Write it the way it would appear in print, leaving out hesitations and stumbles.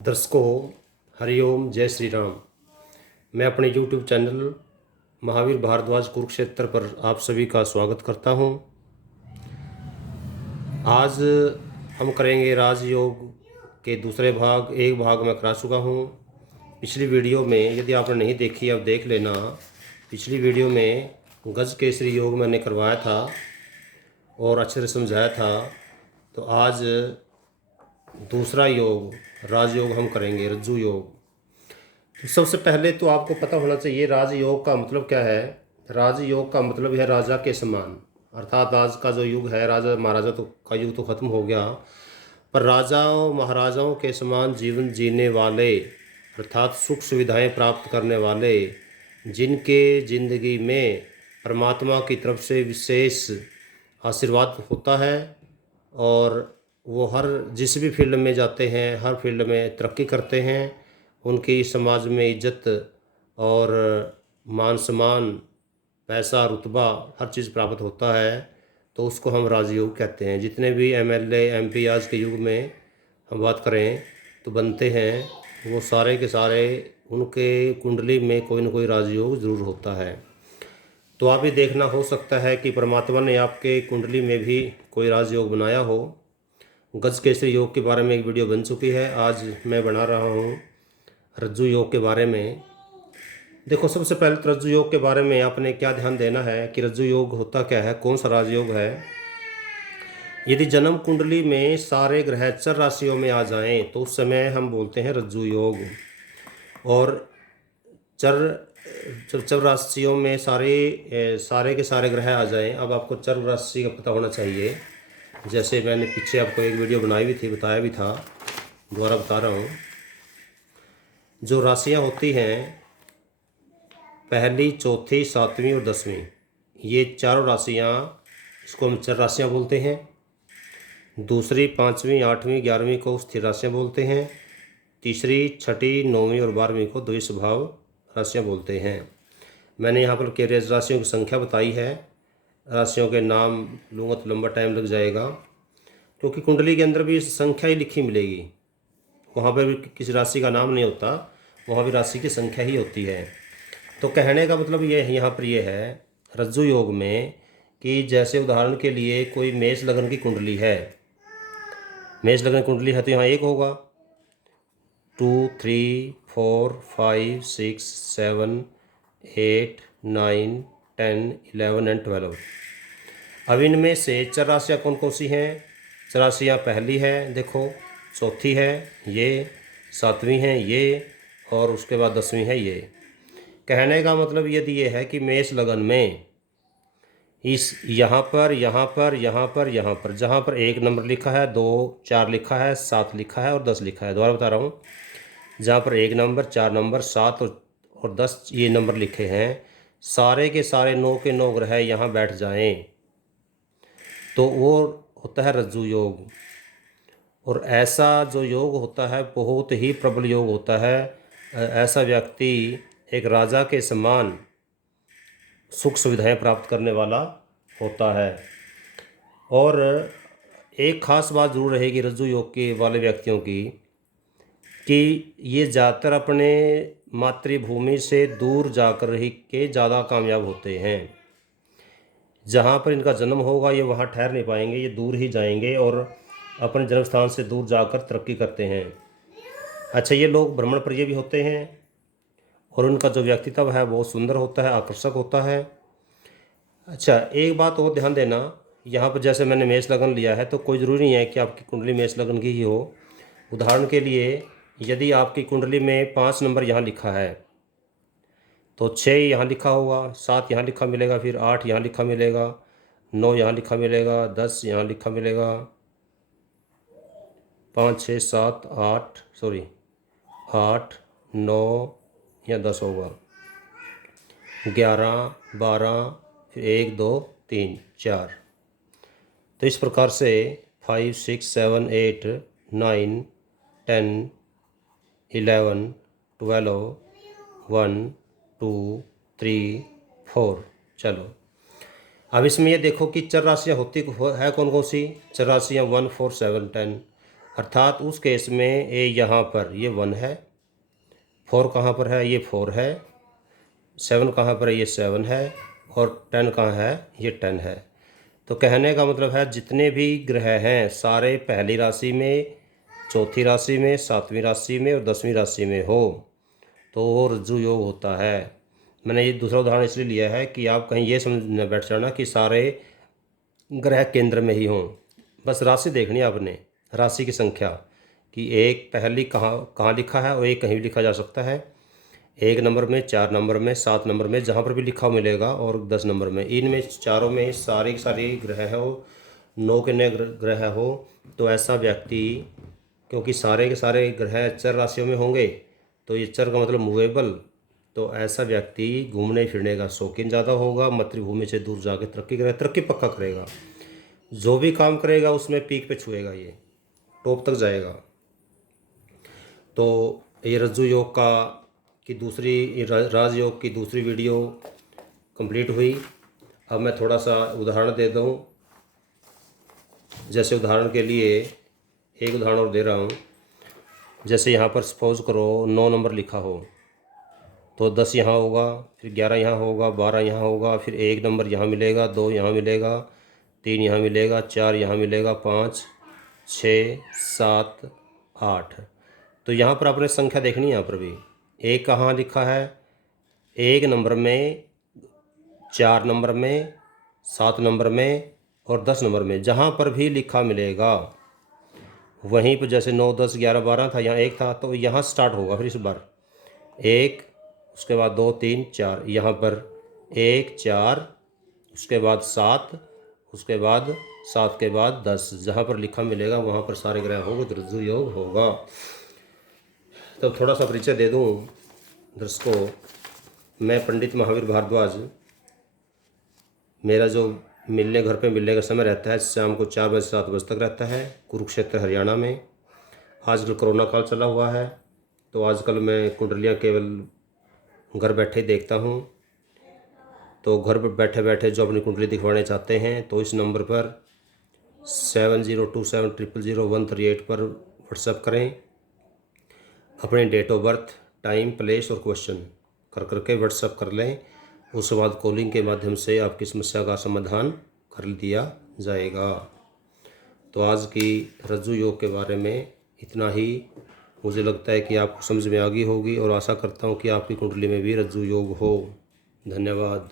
दर्शकों, हरिओम, जय श्री राम। मैं अपने YouTube चैनल महावीर भारद्वाज कुरुक्षेत्र पर आप सभी का स्वागत करता हूं। आज हम करेंगे राजयोग के दूसरे भाग। एक भाग मैं करा चुका हूं। पिछली वीडियो में यदि आपने नहीं देखी अब देख लेना। पिछली वीडियो में गज केसरी योग मैंने करवाया था और अच्छे से समझाया था। तो आज दूसरा योग राजयोग हम करेंगे, रज्जु योग। तो सबसे पहले तो आपको पता होना चाहिए राजयोग का मतलब क्या है। राजयोग का मतलब है राजा के समान, अर्थात आज का जो युग है राजा महाराजा तो का युग तो खत्म हो गया, पर राजाओं महाराजाओं के समान जीवन जीने वाले, अर्थात सुख सुविधाएं प्राप्त करने वाले, जिनके ज़िंदगी में परमात्मा की तरफ से विशेष आशीर्वाद होता है और वो हर जिस भी फील्ड में जाते हैं हर फील्ड में तरक्की करते हैं, उनकी समाज में इज्जत और मान सम्मान, पैसा, रुतबा हर चीज़ प्राप्त होता है, तो उसको हम राजयोग कहते हैं। जितने भी MLA MP आज के युग में हम बात करें तो बनते हैं, वो सारे के सारे उनके कुंडली में कोई ना कोई राजयोग ज़रूर होता है। तो आप भी देखना, हो सकता है कि परमात्मा ने आपके कुंडली में भी कोई राजयोग बनाया हो। गज केसरी योग के बारे में एक वीडियो बन चुकी है, आज मैं बना रहा हूँ रज्जु योग के बारे में। देखो, सबसे पहले तो रज्जु योग के बारे में आपने क्या ध्यान देना है कि रज्जु योग होता क्या है, कौन सा राजयोग है। यदि जन्म कुंडली में सारे ग्रह चर राशियों में आ जाएं तो उस समय हम बोलते हैं रज्जु योग। और चर चर राशियों में सारे के सारे ग्रह आ जाएं। अब आपको चर राशि का पता होना चाहिए। जैसे मैंने पीछे आपको एक वीडियो बनाई भी थी, बताया भी था, दोबारा बता रहा हूँ। जो राशियाँ होती हैं, पहली, चौथी, सातवीं और 10वीं, ये चारों राशियाँ, इसको हम चर राशियाँ बोलते हैं। दूसरी, 5वीं, 8वीं, 11वीं को स्थिर राशियाँ बोलते हैं। तीसरी, छठी, 9वीं और 12वीं को द्वितीय स्वभाव राशियाँ बोलते हैं। मैंने यहाँ पर केवल राशियों की संख्या बताई है, राशियों के नाम लूँगा तो लंबा टाइम लग जाएगा, क्योंकि कुंडली के अंदर भी संख्या ही लिखी मिलेगी। वहाँ पर भी किसी राशि का नाम नहीं होता, वहाँ भी राशि की संख्या ही होती है। तो कहने का मतलब ये यहाँ पर ये है रज्जु योग में कि जैसे उदाहरण के लिए कोई मेष लग्न की कुंडली है, मेष लग्न कुंडली है तो यहाँ एक होगा, 2, 3, 4, 5, 6, 7, 8, 9, 10, 11 एंड 12। अब इनमें से चर राशियाँ कौन कौन सी हैं। चर राशियाँ पहली है, देखो, चौथी है ये, 7वीं है ये, और उसके बाद 10वीं है ये। कहने का मतलब यदि ये है कि मेष लगन में इस यहाँ पर जहाँ पर 1 नंबर लिखा है, 2, 4 लिखा है, 7 लिखा है और 10 लिखा है। दोबारा बता रहा हूँ, जहाँ पर 1 नंबर, 4 नंबर, 7 और 10 ये नंबर लिखे हैं, सारे के सारे 9 के 9 ग्रह यहाँ बैठ जाएं तो वो होता है रज्जु योग। और ऐसा जो योग होता है बहुत ही प्रबल योग होता है। ऐसा व्यक्ति एक राजा के समान सुख सुविधाएं प्राप्त करने वाला होता है। और एक ख़ास बात ज़रूर रहेगी रज्जु योग के वाले व्यक्तियों की कि ये ज़्यादातर अपने मातृभूमि से दूर जाकर ही के ज़्यादा कामयाब होते हैं। जहाँ पर इनका जन्म होगा ये वहाँ ठहर नहीं पाएंगे, ये दूर ही जाएंगे और अपने जन्म स्थान से दूर जाकर तरक्की करते हैं। अच्छा, ये लोग भ्रमण प्रिय भी होते हैं और उनका जो व्यक्तित्व है बहुत सुंदर होता है, आकर्षक होता है। अच्छा, एक बात और ध्यान देना, यहाँ पर जैसे मैंने मेष लगन लिया है तो कोई ज़रूरी नहीं है कि आपकी कुंडली मेष लगन की ही हो। उदाहरण के लिए यदि आपकी कुंडली में 5 नंबर यहाँ लिखा है तो 6 यहाँ लिखा होगा, 7 यहाँ लिखा मिलेगा, फिर 8 यहाँ लिखा मिलेगा, 9 यहाँ लिखा मिलेगा, 10 यहाँ लिखा मिलेगा, 5, 6, 7, 8 सॉरी 8, 9 या 10 होगा, 11, 12, फिर 1, 2, 3, 4। तो इस प्रकार से 5, 6, 7, 8, 9, 10, 11, 12, 1, 2, 3, 4। चलो, अब इसमें ये देखो कि चर राशियाँ होती है कौन कौन सी। चर राशियाँ 1, 4, 7, 10। अर्थात उस केस में ए यहाँ पर ये 1 है, 4 कहाँ पर है, ये 4 है, 7 कहाँ पर है, ये 7 है, और 10 कहाँ है, ये 10 है। तो कहने का मतलब है जितने भी ग्रह हैं सारे पहली राशि में, चौथी राशि में, सातवीं राशि में और 10वीं राशि में हो तो वो रज्जु योग होता है। मैंने ये दूसरा उदाहरण इसलिए लिया है कि आप कहीं ये समझ न बैठ जाना कि सारे ग्रह केंद्र में ही हों। बस राशि देखनी है आपने, राशि की संख्या कि एक पहली कहाँ कहाँ लिखा है, और एक कहीं भी लिखा जा सकता है, 1 नंबर में, 4 नंबर में, 7 नंबर में, जहाँ पर भी लिखा मिलेगा, और 10 नंबर में। इनमें चारों में सारे के सारे ग्रह हो, 9 के 9 ग्रह हो, तो ऐसा व्यक्ति, क्योंकि सारे के सारे ग्रह चर राशियों में होंगे तो ये चर का मतलब मूवेबल, तो ऐसा व्यक्ति घूमने फिरने का शौकीन ज़्यादा होगा, मातृभूमि से दूर जाके तरक्की पक्का करेगा। जो भी काम करेगा उसमें पीक पे छुएगा, ये टॉप तक जाएगा। तो ये रज्जु योग का की दूसरी राजयोग की दूसरी वीडियो कंप्लीट हुई। अब मैं थोड़ा सा उदाहरण दे दूँ। जैसे उदाहरण के लिए एक उदाहरण और दे रहा हूँ। जैसे यहाँ पर सपोज करो 9 नंबर लिखा हो तो 10 यहाँ होगा, फिर 11 यहाँ होगा, 12 यहाँ होगा, फिर 1 नंबर यहाँ मिलेगा, 2 यहाँ मिलेगा, 3 यहाँ मिलेगा, 4 यहाँ मिलेगा, 5, 6, 7, 8। तो यहाँ पर आपने संख्या देखनी है। यहाँ पर भी 1 कहाँ लिखा है, 1 नंबर में, 4 नंबर में, 7 नंबर में और 10 नंबर में, जहाँ पर भी लिखा मिलेगा वहीं पर, जैसे 9, 10, 11, 12 था, यहाँ 1 था तो यहाँ स्टार्ट होगा। फिर इस बार 1, उसके बाद 2, 3, 4, यहाँ पर 1, 4, उसके बाद 7, उसके बाद 7 के बाद 10, जहाँ पर लिखा मिलेगा वहाँ पर सारे ग्रह होंगे तो रज्जु योग होगा। तो थोड़ा सा परिचय दे दूँ दर्शकों। मैं पंडित महावीर भारद्वाज। मेरा जो घर पे मिलने का समय रहता है शाम को 4 बजे से 7 बजे तक रहता है, कुरुक्षेत्र हरियाणा में। आजकल कोरोना काल चला हुआ है तो आजकल मैं कुंडलियाँ केवल घर बैठे देखता हूँ। तो घर पर बैठे बैठे जो अपनी कुंडली दिखवाने चाहते हैं तो इस नंबर पर 7027000138 पर व्हाट्सएप करें। अपने date of birth, time, place और क्वेश्चन करके व्हाट्सएप कर लें। उसके बाद कॉलिंग के माध्यम से आपकी समस्या का समाधान कर दिया जाएगा। तो आज की रज्जु योग के बारे में इतना ही। मुझे लगता है कि आपको समझ में आ गई होगी और आशा करता हूँ कि आपकी कुंडली में भी रज्जु योग हो। धन्यवाद।